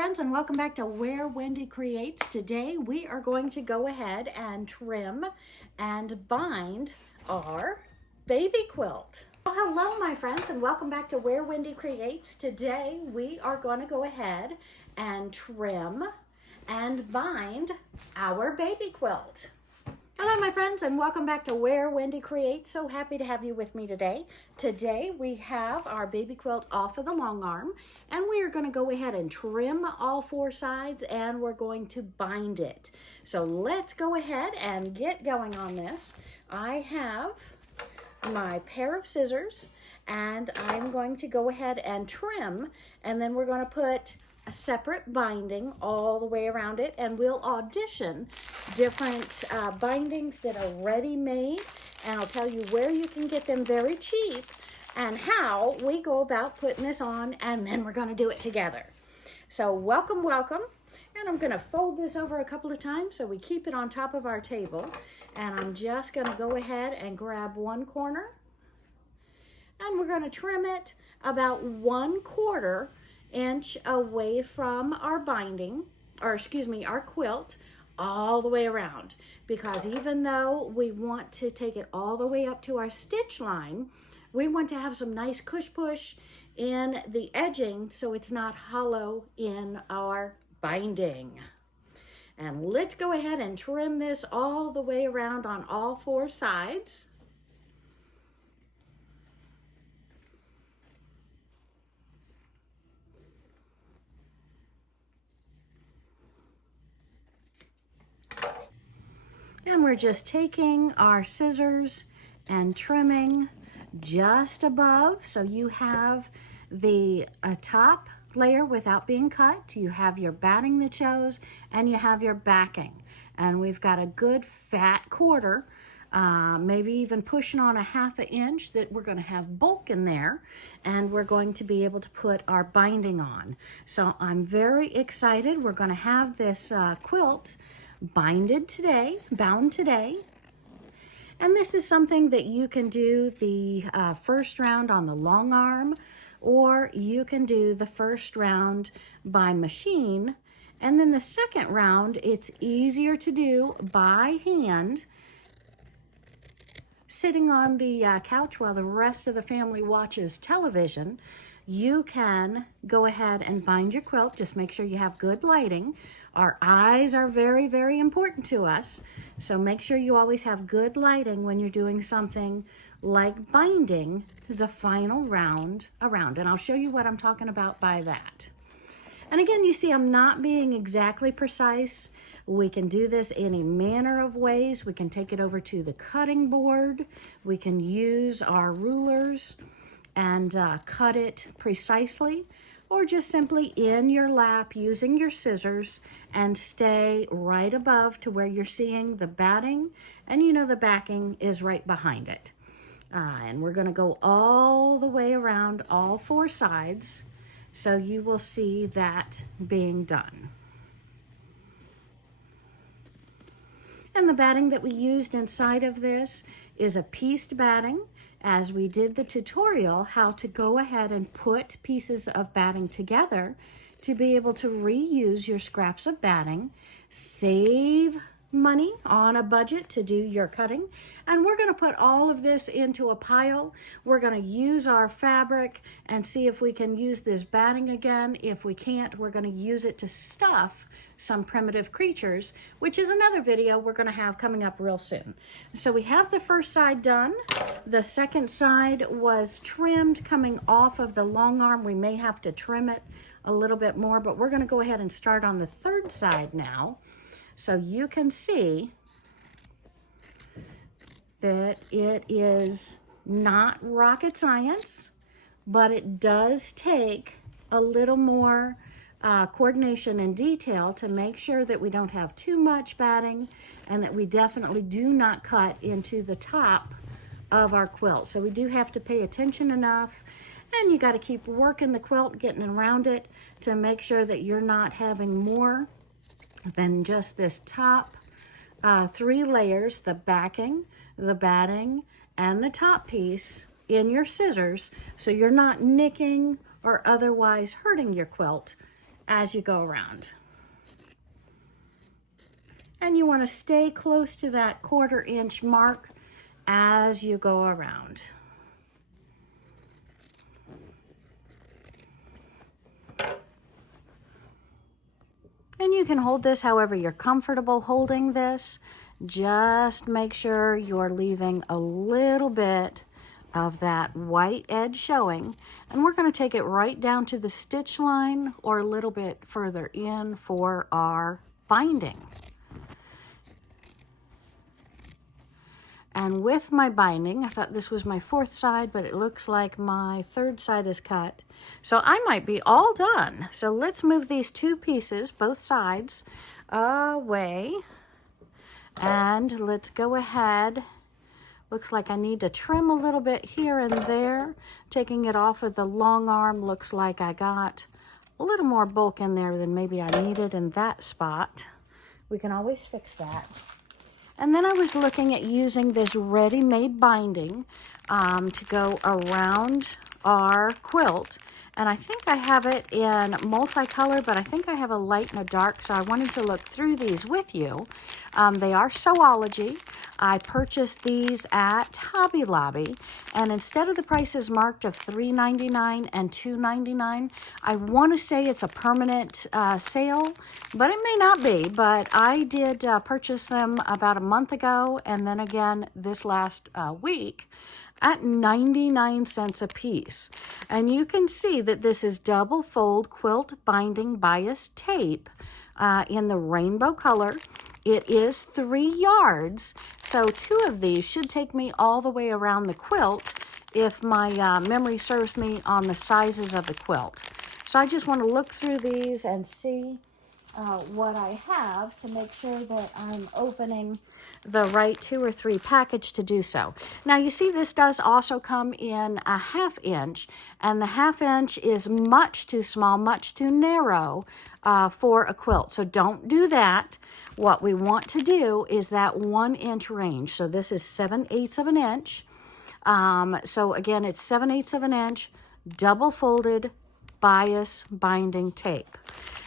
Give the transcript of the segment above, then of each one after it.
friends, and welcome back to Where Wendy Creates. Today we are going to go ahead and trim and bind our baby quilt. Well, hello my friends, and welcome back to Where Wendy Creates. Today we are going to go ahead and trim and bind our baby quilt. Hello my friends, and welcome back to Where Wendy Creates. So happy to have you with me today. Today we have our baby quilt off of the long arm, and we are going to go ahead and trim all four sides, and we're going to bind it. So let's go ahead and get going on this. I have my pair of scissors, and I'm going to go ahead and trim, and then we're going to put a separate binding all the way around it, and we'll audition different bindings that are ready made, and I'll tell you where you can get them very cheap and how we go about putting this on, and then we're going to do it together. So welcome, and I'm going to fold this over a couple of times so we keep it on top of our table, and I'm just going to go ahead and grab one corner, and we're going to trim it about 1/4 inch away from our binding, or excuse me, our quilt, all the way around, because even though we want to take it all the way up to our stitch line, we want to have some nice push in the edging so it's not hollow in our binding. And let's go ahead and trim this all the way around on all four sides. And we're just taking our scissors and trimming just above, so you have the top layer without being cut, you have your batting that shows, and you have your backing. And we've got a good fat quarter, maybe even pushing on a 1/2 inch, that we're going to have bulk in there, and we're going to be able to put our binding on. So I'm very excited. We're going to have this quilt bound today, and this is something that you can do the first round on the long arm, or you can do the first round by machine, and then the second round it's easier to do by hand, sitting on the couch while the rest of the family watches television. You can go ahead and bind your quilt. Just make sure you have good lighting. Our eyes are very, very important to us, so make sure you always have good lighting when you're doing something like binding the final round around, and I'll show you what I'm talking about by that. And again, you see I'm not being exactly precise. We can do this any manner of ways. We can take it over to the cutting board. We can use our rulers and cut it precisely, or just simply in your lap using your scissors and stay right above to where you're seeing the batting, and you know the backing is right behind it. And we're going to go all the way around all four sides, so you will see that being done. And the batting that we used inside of this is a pieced batting, as we did the tutorial how to go ahead and put pieces of batting together to be able to reuse your scraps of batting, save money on a budget to do your cutting. And we're going to put all of this into a pile. We're going to use our fabric and see if we can use this batting again. If we can't, we're going to use it to stuff some primitive creatures, which is another video we're going to have coming up real soon. So we have the first side done. The second side was trimmed coming off of the long arm. We may have to trim it a little bit more, but we're going to go ahead and start on the third side now, so you can see that it is not rocket science, but it does take a little more coordination and detail to make sure that we don't have too much batting, and that we definitely do not cut into the top of our quilt. So we do have to pay attention enough, and you got to keep working the quilt, getting around it to make sure that you're not having more than just this top 3 layers, the backing, the batting, and the top piece in your scissors, so you're not nicking or otherwise hurting your quilt as you go around. And you want to stay close to that 1/4 inch mark as you go around. And you can hold this however you're comfortable holding this. Just make sure you're leaving a little bit of that white edge showing. And we're going to take it right down to the stitch line or a little bit further in for our binding. And with my binding, I thought this was my 4th side, but it looks like my 3rd side is cut. So I might be all done. So let's move these 2 pieces, both sides, away. And let's go ahead. Looks like I need to trim a little bit here and there. Taking it off of the long arm, looks like I got a little more bulk in there than maybe I needed in that spot. We can always fix that. And then I was looking at using this ready-made binding to go around our quilt. And I think I have it in multicolor, but I think I have a light and a dark, so I wanted to look through these with you. They are Sewology. I purchased these at Hobby Lobby, and instead of the prices marked of $3.99 and $2.99, I want to say it's a permanent sale, but it may not be. But I did purchase them about a month ago, and then again this last week at 99 cents a piece. And you can see that this is double fold quilt binding bias tape in the rainbow color. It is 3 yards, so 2 of these should take me all the way around the quilt if my memory serves me on the sizes of the quilt. So I just want to look through these and see what I have to make sure that I'm opening the right 2 or 3 package to do so. Now you see this does also come in a 1/2 inch, and the 1/2 inch is much too small, much too narrow for a quilt. So don't do that. What we want to do is that 1 inch range. So this is 7/8 of an inch. So again, it's 7/8 of an inch, double folded bias binding tape.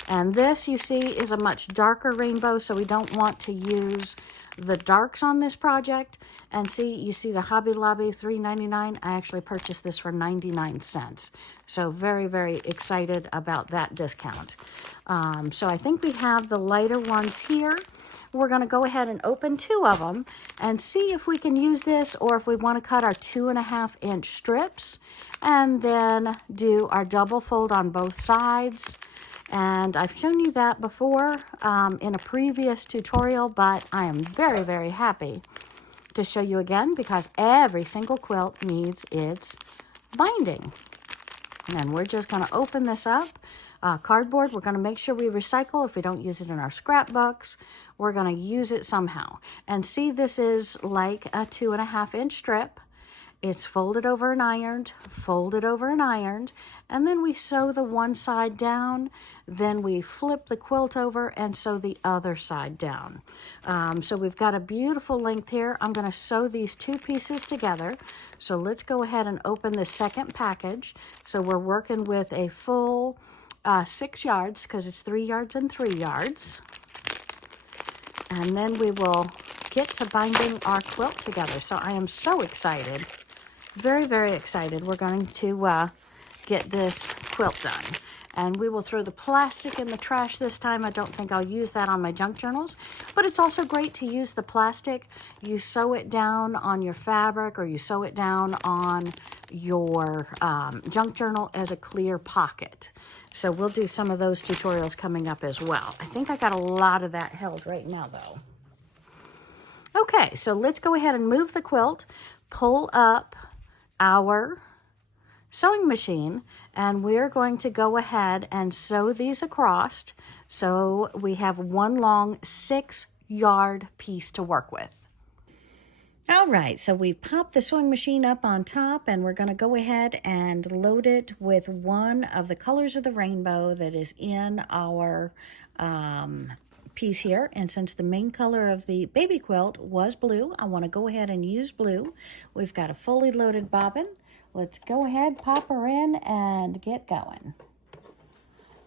And this, you see, is a much darker rainbow, so we don't want to use the darks on this project. And see, you see the Hobby Lobby $3.99. I actually purchased this for 99 cents. So very, very excited about that discount. So I think we have the lighter ones here. We're going to go ahead and open 2 of them and see if we can use this, or if we want to cut our 2.5 inch strips and then do our double fold on both sides. And I've shown you that before in a previous tutorial, but I am very, very happy to show you again because every single quilt needs its binding. And we're just going to open this up. Cardboard, we're going to make sure we recycle. If we don't use it in our scrapbooks, we're going to use it somehow. And see, this is like a 2.5 inch strip. It's folded over and ironed, folded over and ironed, and then we sew the one side down, then we flip the quilt over and sew the other side down. So we've got a beautiful length here. I'm going to sew these 2 pieces together. So let's go ahead and open the second package. So we're working with a full 6 yards because it's 3 yards and 3 yards. And then we will get to binding our quilt together. So I am so excited. Very, very excited. We're going to get this quilt done. And we will throw the plastic in the trash this time. I don't think I'll use that on my junk journals. But it's also great to use the plastic. You sew it down on your fabric, or you sew it down on your junk journal as a clear pocket. So we'll do some of those tutorials coming up as well. I think I got a lot of that held right now, though. Okay, so let's go ahead and move the quilt, pull up our sewing machine, and we're going to go ahead and sew these across so we have one long 6 yard piece to work with. All right, so we popped the sewing machine up on top, and we're going to go ahead and load it with one of the colors of the rainbow that is in our piece here. And since the main color of the baby quilt was blue, I want to go ahead and use blue. We've got a fully loaded bobbin. Let's go ahead, pop her in, and get going.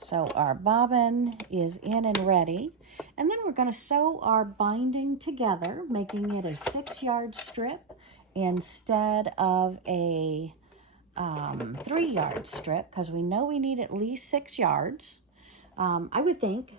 So our bobbin is in and ready. And then we're going to sew our binding together, making it a 6-yard strip instead of a 3-yard strip, because we know we need at least 6 yards. I would think,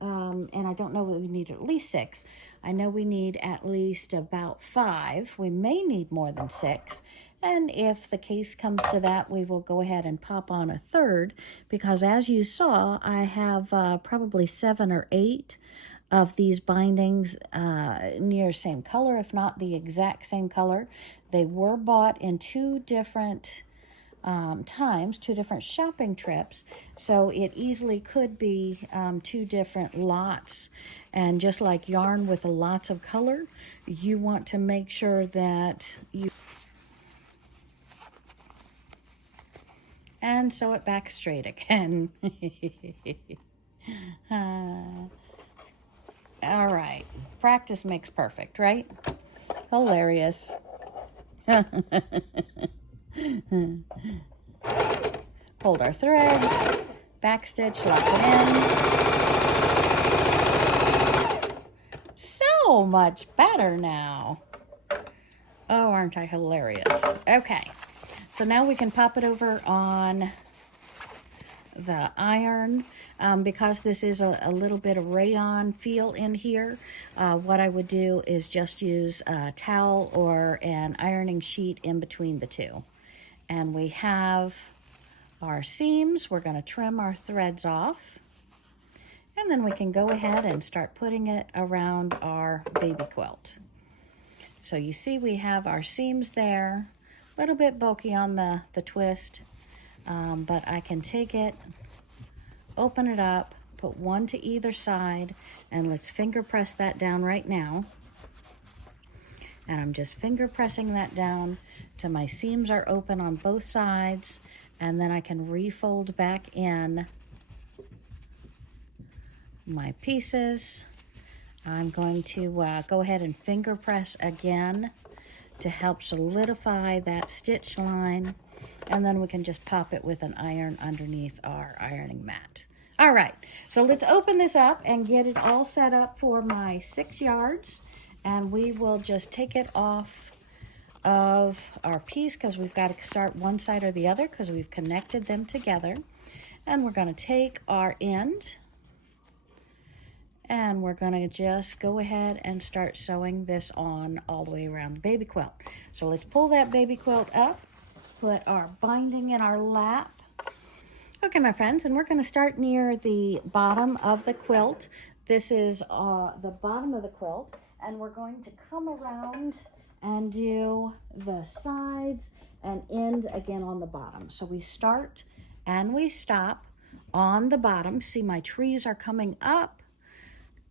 and I don't know that we need at least 6. I know we need at least about 5. We may need more than 6. And if the case comes to that, we will go ahead and pop on a 3rd, because as you saw, I have probably 7 or 8 of these bindings near same color, if not the exact same color. They were bought in 2 different times, 2 different shopping trips, so it easily could be 2 different lots. And just like yarn with lots of color, you want to make sure that you and sew it back straight again. All right, practice makes perfect, right? Hilarious. Hold our threads, backstitch, lock it in. So much better now. Oh, aren't I hilarious? Okay, so now we can pop it over on the iron. Because this is a little bit of rayon feel in here, what I would do is just use a towel or an ironing sheet in between the two. And we have our seams. We're going to trim our threads off, and then we can go ahead and start putting it around our baby quilt. So you see we have our seams there, a little bit bulky on the twist, but I can take it, open it up, put one to either side, and let's finger press that down right now. And I'm just finger pressing that down till my seams are open on both sides, and then I can refold back in my pieces. I'm going to go ahead and finger press again to help solidify that stitch line, and then we can just pop it with an iron underneath our ironing mat. All right, so let's open this up and get it all set up for my 6 yards, and we will just take it off of our piece because we've got to start one side or the other because we've connected them together. And we're going to take our end and we're going to just go ahead and start sewing this on all the way around the baby quilt. So let's pull that baby quilt up, put our binding in our lap. Okay, my friends, and we're going to start near the bottom of the quilt. This is the bottom of the quilt, and we're going to come around and do the sides and end again on the bottom. So we start and we stop on the bottom. See, my trees are coming up.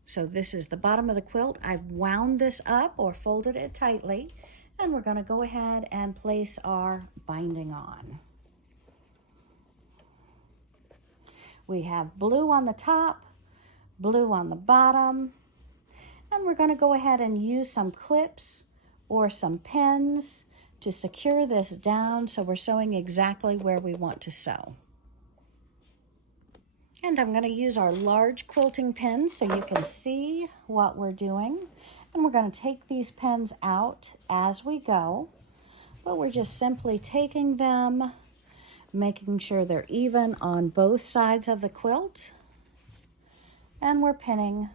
So this is the bottom of the quilt. I've wound this up or folded it tightly, and we're going to go ahead and place our binding on. We have blue on the top, blue on the bottom, and we're going to go ahead and use some clips or some pins to secure this down so we're sewing exactly where we want to sew. And I'm going to use our large quilting pins so you can see what we're doing. And we're going to take these pins out as we go, but we're just simply taking them, making sure they're even on both sides of the quilt, and we're pinning.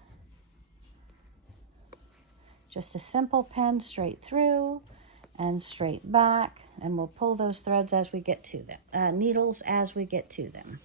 Just a simple pin straight through and straight back, and we'll pull those threads as we get to them, needles as we get to them.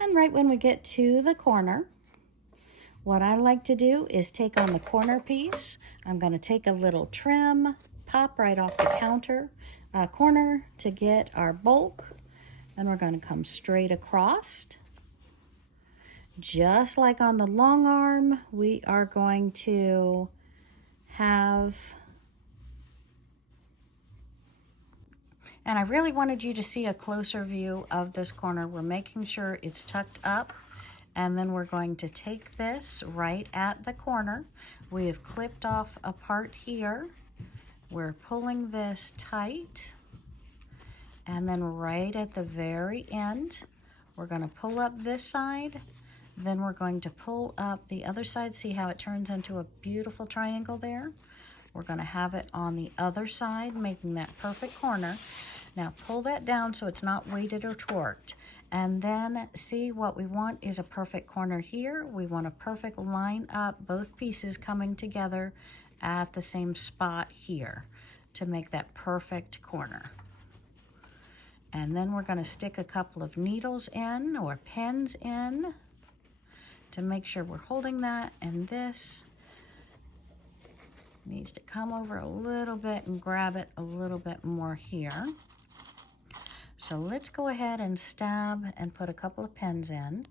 And right when we get to the corner, what I like to do is take on the corner piece. I'm going to take a little trim, pop right off the corner to get our bulk. And we're going to come straight across. Just like on the long arm, we are going to have, and I really wanted you to see a closer view of this corner. We're making sure it's tucked up, and then we're going to take this right at the corner. We have clipped off a part here. We're pulling this tight, and then right at the very end, we're going to pull up this side, then we're going to pull up the other side. See how it turns into a beautiful triangle there? We're going to have it on the other side, making that perfect corner. Now pull that down so it's not weighted or torqued. And then see, what we want is a perfect corner here. We want a perfect line up, both pieces coming together at the same spot here to make that perfect corner. And then we're going to stick a couple of needles in or pins in to make sure we're holding that, and this needs to come over a little bit and grab it a little bit more here. So let's go ahead and stab and put a couple of pins in.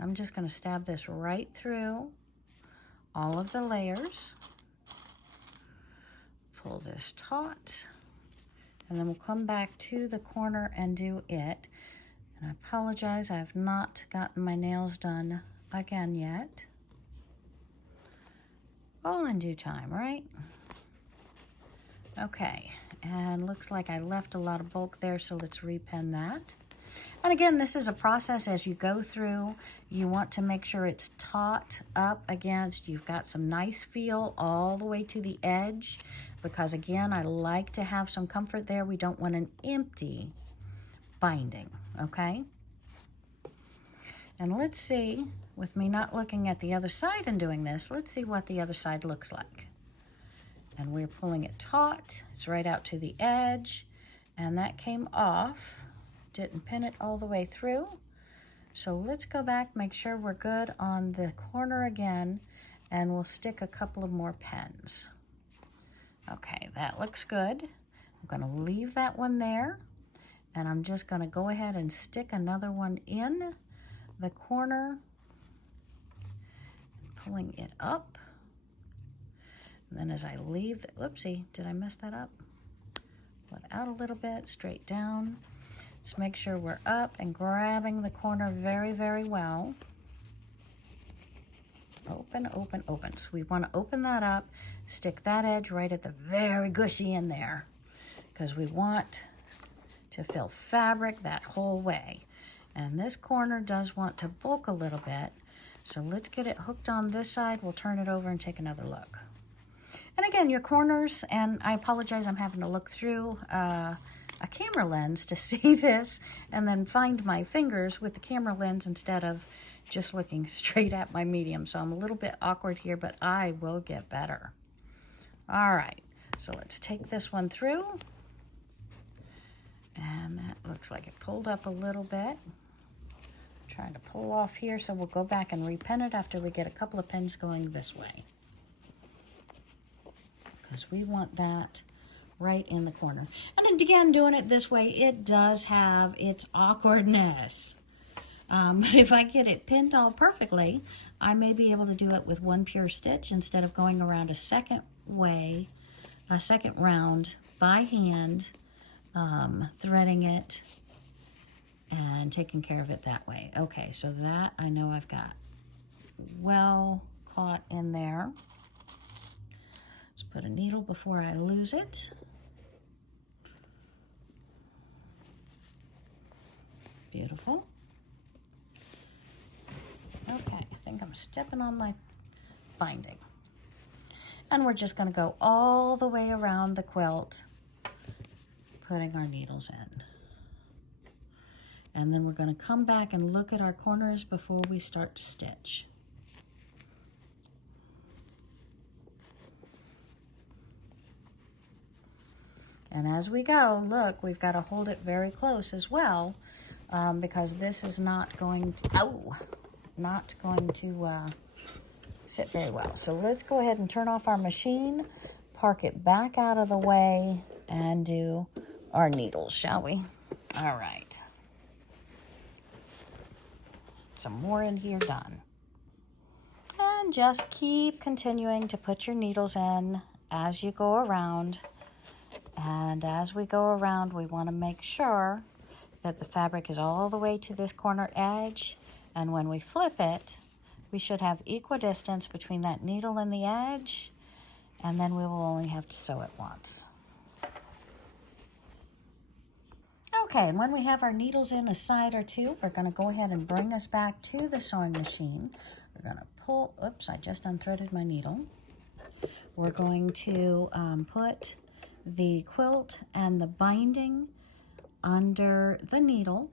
I'm just going to stab this right through all of the layers. Pull this taut, and then we'll come back to the corner and do it. And I apologize, I have not gotten my nails done again yet. All in due time, right? Okay, and looks like I left a lot of bulk there, so let's repin that. And again, this is a process as you go through. You want to make sure it's taut up against, you've got some nice feel all the way to the edge, because again, I like to have some comfort there. We don't want an empty binding, okay? And let's see, with me not looking at the other side and doing this, let's see what the other side looks like. And we're pulling it taut, it's right out to the edge, and that came off. Didn't pin it all the way through. So let's go back, make sure we're good on the corner again, and we'll stick a couple of more pins. Okay, that looks good. I'm going to leave that one there, and I'm just going to go ahead and stick another one in the corner, pulling it up. And then as I leave, whoopsie, did I mess that up? Pull it out a little bit, straight down. Let's make sure we're up and grabbing the corner very, very well. Open, open, open. So we want to open that up, stick that edge right at the very gushy in there, because we want to fill fabric that whole way. And this corner does want to bulk a little bit. So let's get it hooked on this side. We'll turn it over and take another look. And again, your corners, and I apologize, I'm having to look through a camera lens to see this and then find my fingers with the camera lens instead of just looking straight at my medium. So I'm a little bit awkward here, but I will get better. All right, so let's take this one through. And that looks like it pulled up a little bit. Trying to pull off here, so we'll go back and repin it after we get a couple of pins going this way, because we want that right in the corner. And again, doing it this way, it does have its awkwardness. But if I get it pinned all perfectly, I may be able to do it with one pure stitch instead of going around a second round by hand, threading it and taking care of it that way. Okay, so that I know I've got well caught in there. Let's put a needle before I lose it. Beautiful. Okay, I think I'm stepping on my binding. And we're just going to go all the way around the quilt, putting our needles in. And then we're going to come back and look at our corners before we start to stitch. And as we go, look, we've got to hold it very close as well, because this is not going to, sit very well. So let's go ahead and turn off our machine, park it back out of the way, and do our needles, shall we? All right. Some more in here done. And just keep continuing to put your needles in as you go around. And as we go around, we want to make sure that the fabric is all the way to this corner edge. And when we flip it, we should have equidistance between that needle and the edge. And then we will only have to sew it once. Okay, and when we have our needles in a side or two, we're going to go ahead and bring us back to the sewing machine. We're going to pull, oops, I just unthreaded my needle. We're going to put the quilt and the binding under the needle,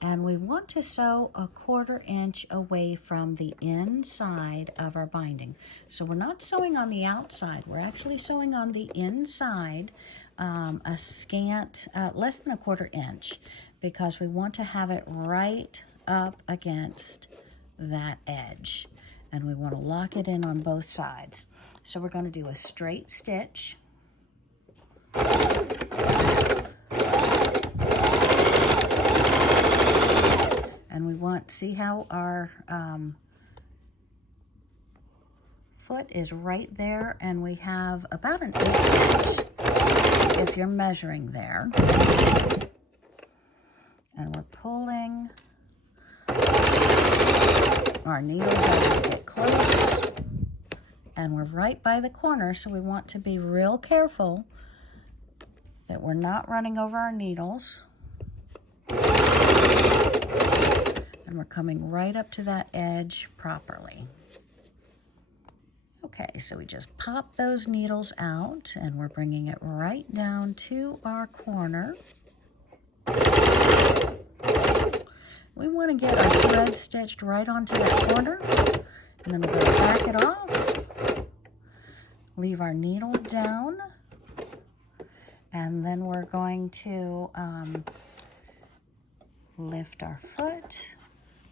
and we want to sew a 1/4 inch away from the inside of our binding. So we're not sewing on the outside, we're actually sewing on the inside, a scant, less than a 1/4 inch, because we want to have it right up against that edge. And we want to lock it in on both sides. So we're going to do a straight stitch. And we want, see how our foot is right there, and we have about an 1/8 inch if you're measuring there. And we're pulling our needles as we get close, and we're right by the corner, so we want to be real careful that we're not running over our needles. And we're coming right up to that edge properly. Okay, so we just pop those needles out, and we're bringing it right down to our corner. We want to get our thread stitched right onto that corner, and then we're going to back it off, leave our needle down, and then we're going to lift our foot.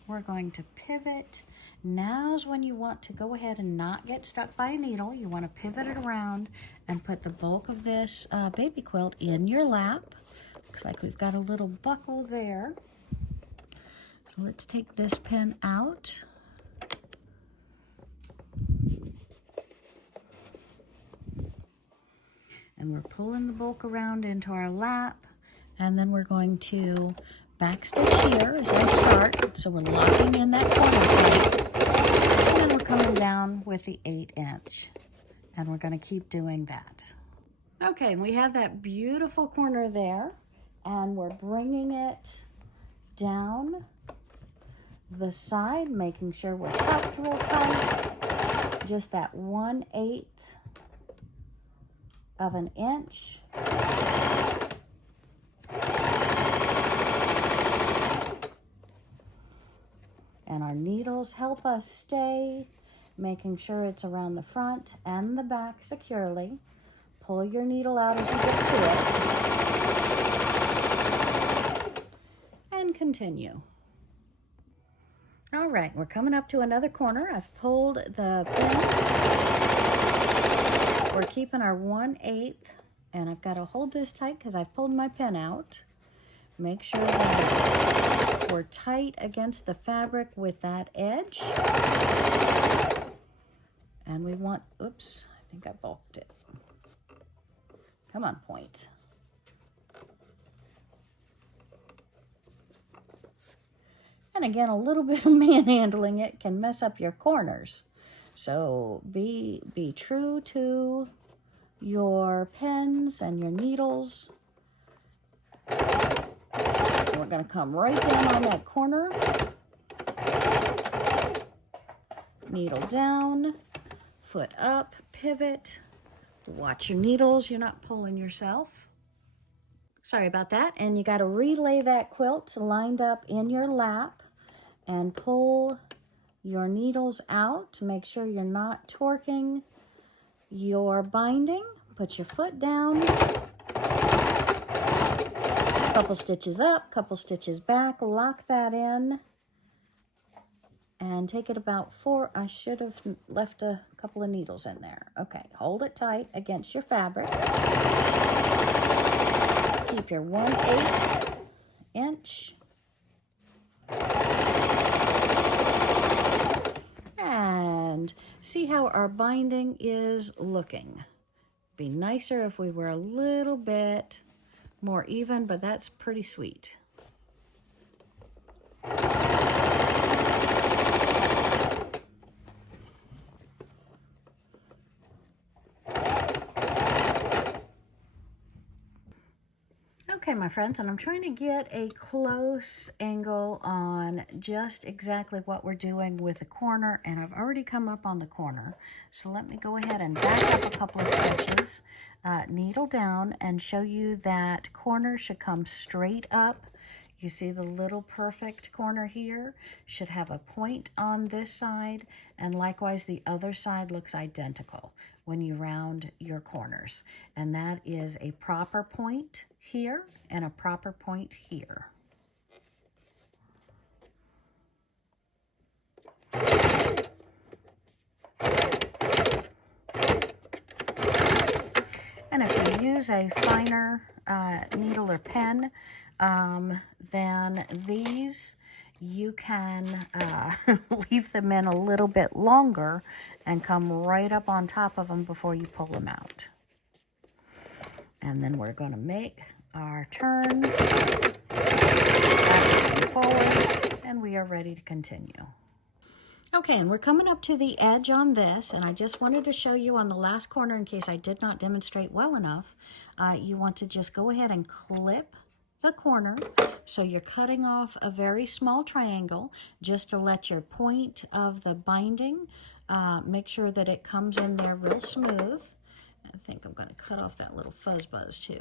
We're going to pivot. Now's when you want to go ahead and not get stuck by a needle. You want to pivot it around and put the bulk of this baby quilt in your lap. Looks like we've got a little buckle there. So let's take this pin out. And we're pulling the bulk around into our lap, and then we're going to back stitch here as I start. So we're locking in that corner tape, and then we're coming down with the 1/8 inch, and we're going to keep doing that. Okay, and we have that beautiful corner there, and we're bringing it down the side, making sure we're tucked real tight, just that 1/8 of an inch. And our needles help us stay, making sure it's around the front and the back securely. Pull your needle out as you get to it. And continue. All right, we're coming up to another corner. I've pulled the pins. We're keeping our 1/8, and I've got to hold this tight because I've pulled my pin out. Make sure that we're tight against the fabric with that edge. And we want, oops, I think I bulked it. Come on, point. And again, a little bit of manhandling it can mess up your corners. So be true to your pins and your needles. We're going to come right down on that corner. Needle down, foot up, pivot. Watch your needles, you're not pulling yourself. Sorry about that. And you got to relay that quilt lined up in your lap and pull your needles out to make sure you're not torquing your binding. Put your foot down. Couple stitches up, couple stitches back, lock that in, and take it about 4. I should have left a couple of needles in there. Okay, hold it tight against your fabric. Keep your 1/8 inch. And our binding is looking. Be nicer if we were a little bit more even, but that's pretty sweet. Okay, my friends, and I'm trying to get a close angle on just exactly what we're doing with the corner, and I've already come up on the corner. So let me go ahead and back up a couple of stitches, needle down, and show you that corner should come straight up. You see the little perfect corner here should have a point on this side, and likewise the other side looks identical when you round your corners. And that is a proper point here and a proper point here. And if you use a finer needle or pen, then these you can leave them in a little bit longer and come right up on top of them before you pull them out. And then we're going to make our turn backwards and forwards, and we are ready to continue. Okay, and we're coming up to the edge on this, and I just wanted to show you on the last corner, in case I did not demonstrate well enough, you want to just go ahead and clip the corner. So you're cutting off a very small triangle just to let your point of the binding, make sure that it comes in there real smooth. I think I'm going to cut off that little fuzz buzz too.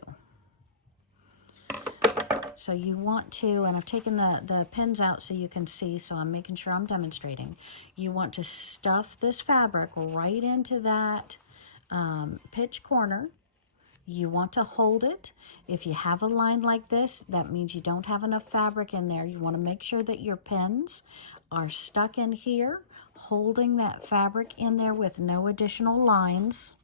So you want to, and I've taken the pins out so you can see, so I'm making sure I'm demonstrating. You want to stuff this fabric right into that pitch corner. You want to hold it. If you have a line like this, that means you don't have enough fabric in there. You want to make sure that your pins are stuck in here, holding that fabric in there with no additional lines.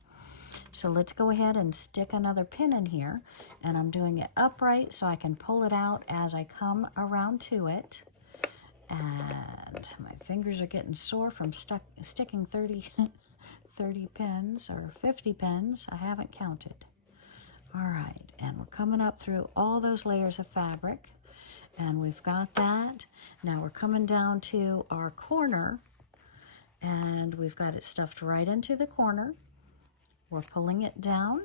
So let's go ahead and stick another pin in here, and I'm doing it upright so I can pull it out as I come around to it. And my fingers are getting sore from sticking 30 pins or 50 pins. I haven't counted. All right, and we're coming up through all those layers of fabric, and we've got that. Now we're coming down to our corner, and we've got it stuffed right into the corner. We're pulling it down,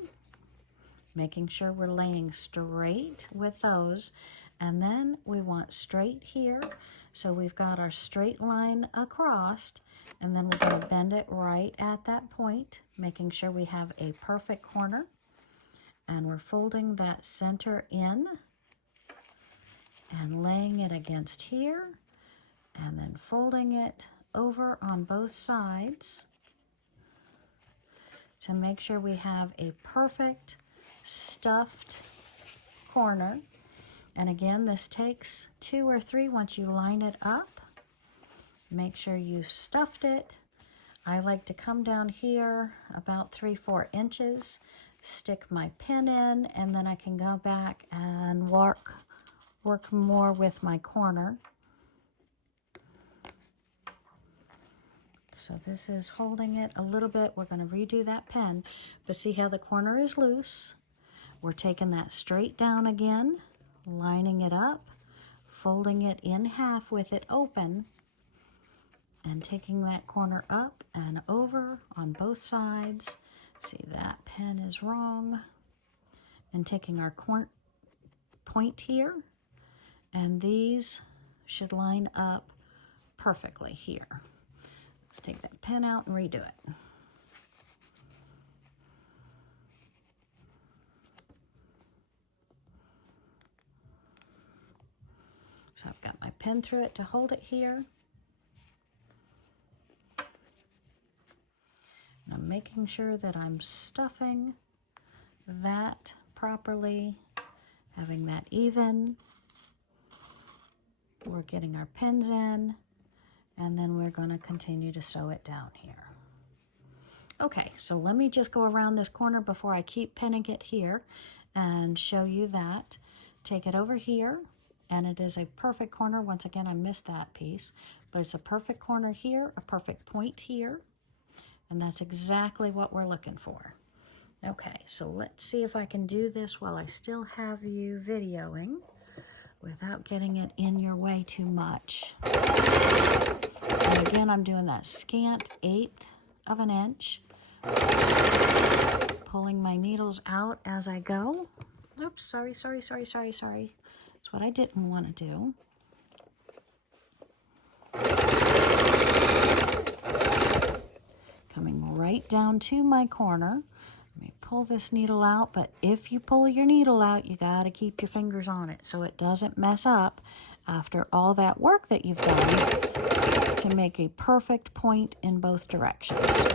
making sure we're laying straight with those, and then we want straight here. So we've got our straight line across, and then we're going to bend it right at that point, making sure we have a perfect corner. And we're folding that center in and laying it against here, and then folding it over on both sides to make sure we have a perfect stuffed corner. And again, this takes 2 or 3 once you line it up. Make sure you've stuffed it. I like to come down here about 3-4 inches, stick my pin in, and then I can go back and work more with my corner. So this is holding it a little bit. We're going to redo that pen, but see how the corner is loose? We're taking that straight down again, lining it up, folding it in half with it open, and taking that corner up and over on both sides. See, that pen is wrong. And taking our point here, and these should line up perfectly here. Let's take that pen out and redo it. So I've got my pen through it to hold it here. And I'm making sure that I'm stuffing that properly, having that even. We're getting our pins in, and then we're going to continue to sew it down here. Okay, so let me just go around this corner before I keep pinning it here and show you that. Take it over here, and it is a perfect corner. Once again, I missed that piece, but it's a perfect corner here, a perfect point here, And that's exactly what we're looking for. Okay, so let's see if I can do this while I still have you videoing without getting it in your way too much. And again, I'm doing that scant 1/8 of an inch, pulling my needles out as I go. Oops, sorry. That's what I didn't want to do. Coming right down to my corner. Let me pull this needle out, but if you pull your needle out, you got to keep your fingers on it so it doesn't mess up after all that work that you've done to make a perfect point in both directions.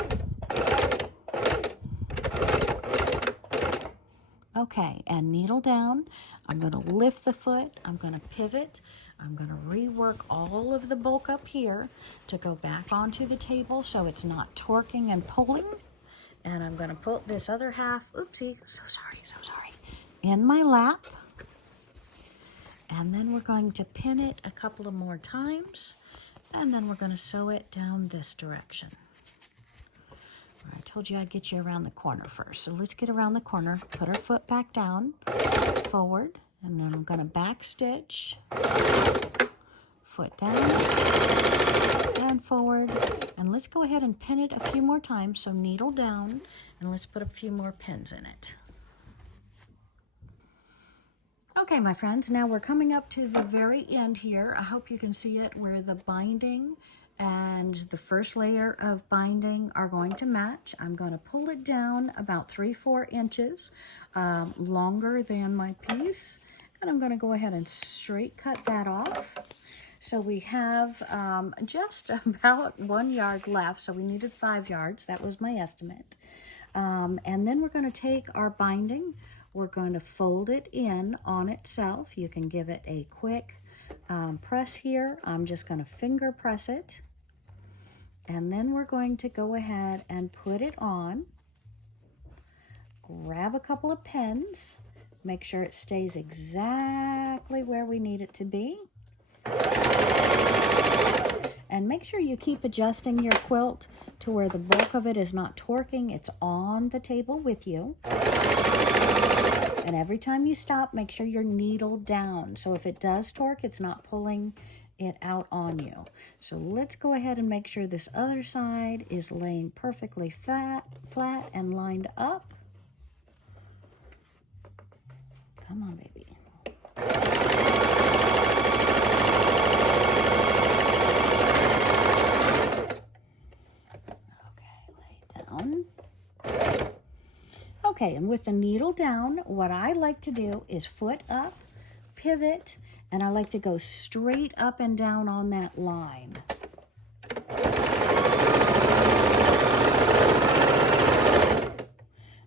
Okay, and needle down. I'm going to lift the foot. I'm going to pivot. I'm going to rework all of the bulk up here to go back onto the table so it's not torquing and pulling. And I'm going to put this other half, oopsie, so sorry, in my lap. And then we're going to pin it a couple of more times. And then we're going to sew it down this direction. I told you I'd get you around the corner first. So let's get around the corner, put our foot back down, forward, and then I'm going to back stitch, foot down, and forward. And let's go ahead and pin it a few more times. So needle down, and let's put a few more pins in it. Okay, my friends, now we're coming up to the very end here. I hope you can see it where the binding and the first layer of binding are going to match. I'm going to pull it down about 3-4 inches longer than my piece, and I'm going to go ahead and straight cut that off. So we have just about 1 yard left, so we needed 5 yards. That was my estimate. And then we're going to take our binding, we're going to fold it in on itself. You can give it a quick press here. I'm just going to finger press it. And then we're going to go ahead and put it on. Grab a couple of pins. Make sure it stays exactly where we need it to be. And make sure you keep adjusting your quilt to where the bulk of it is not torquing. It's on the table with you. And every time you stop, make sure you're needle down. So if it does torque, it's not pulling it out on you. So let's go ahead and make sure this other side is laying perfectly flat and lined up. Come on, baby. Okay, lay down. Okay, and with the needle down, what I like to do is foot up, pivot, and I like to go straight up and down on that line.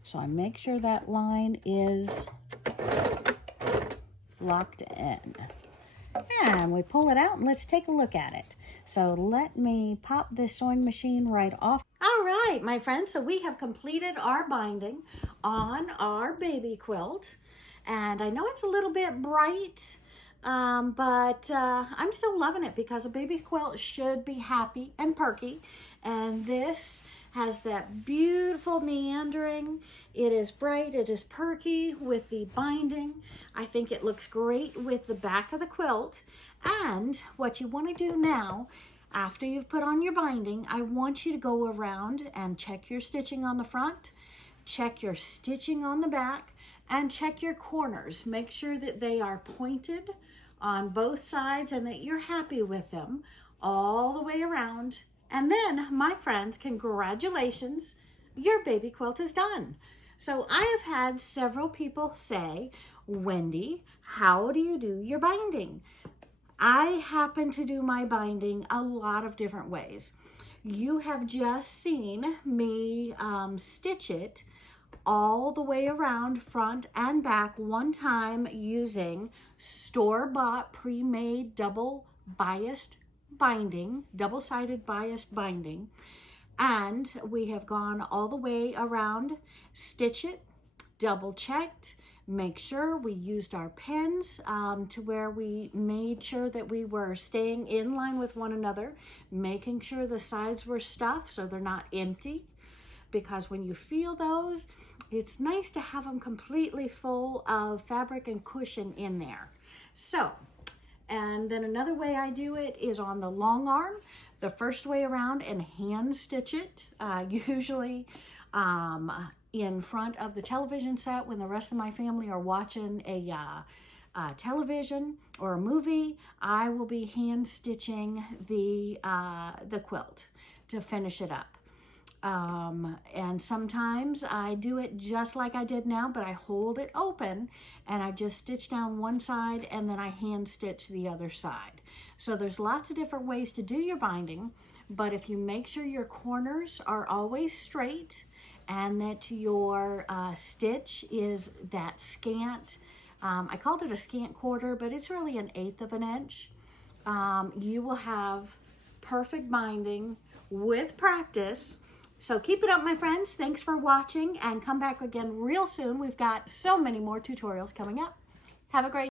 So I make sure that line is locked in. And we pull it out and let's take a look at it. So let me pop this sewing machine right off. All right, my friends, so we have completed our binding on our baby quilt. And I know it's a little bit bright, but I'm still loving it because a baby quilt should be happy and perky. And this has that beautiful meandering. It is bright, it is perky with the binding. I think it looks great with the back of the quilt. And what you want to do now, after you've put on your binding, I want you to go around and check your stitching on the front, check your stitching on the back, and check your corners. Make sure that they are pointed on both sides and that you're happy with them all the way around. And then, my friends, congratulations, your baby quilt is done. So I have had several people say, Wendy, how do you do your binding? I happen to do my binding a lot of different ways. You have just seen me stitch it all the way around front and back one time using store-bought pre-made double-biased binding, double-sided biased binding, and we have gone all the way around, stitch it, double-checked, make sure we used our pins to where we made sure that we were staying in line with one another, making sure the sides were stuffed so they're not empty. because when you feel those, it's nice to have them completely full of fabric and cushion in there. So, and then another way I do it is on the long arm, the first way around, and hand stitch it, usually in front of the television set when the rest of my family are watching a television or a movie. I will be hand stitching the quilt to finish it up. And sometimes I do it just like I did now, but I hold it open and I just stitch down one side and then I hand stitch the other side. So there's lots of different ways to do your binding, but if you make sure your corners are always straight and that your stitch is that scant, I called it a scant quarter, but it's really 1/8 of an inch, you will have perfect binding with practice. So keep it up, my friends. Thanks for watching, and come back again real soon. We've got so many more tutorials coming up. Have a great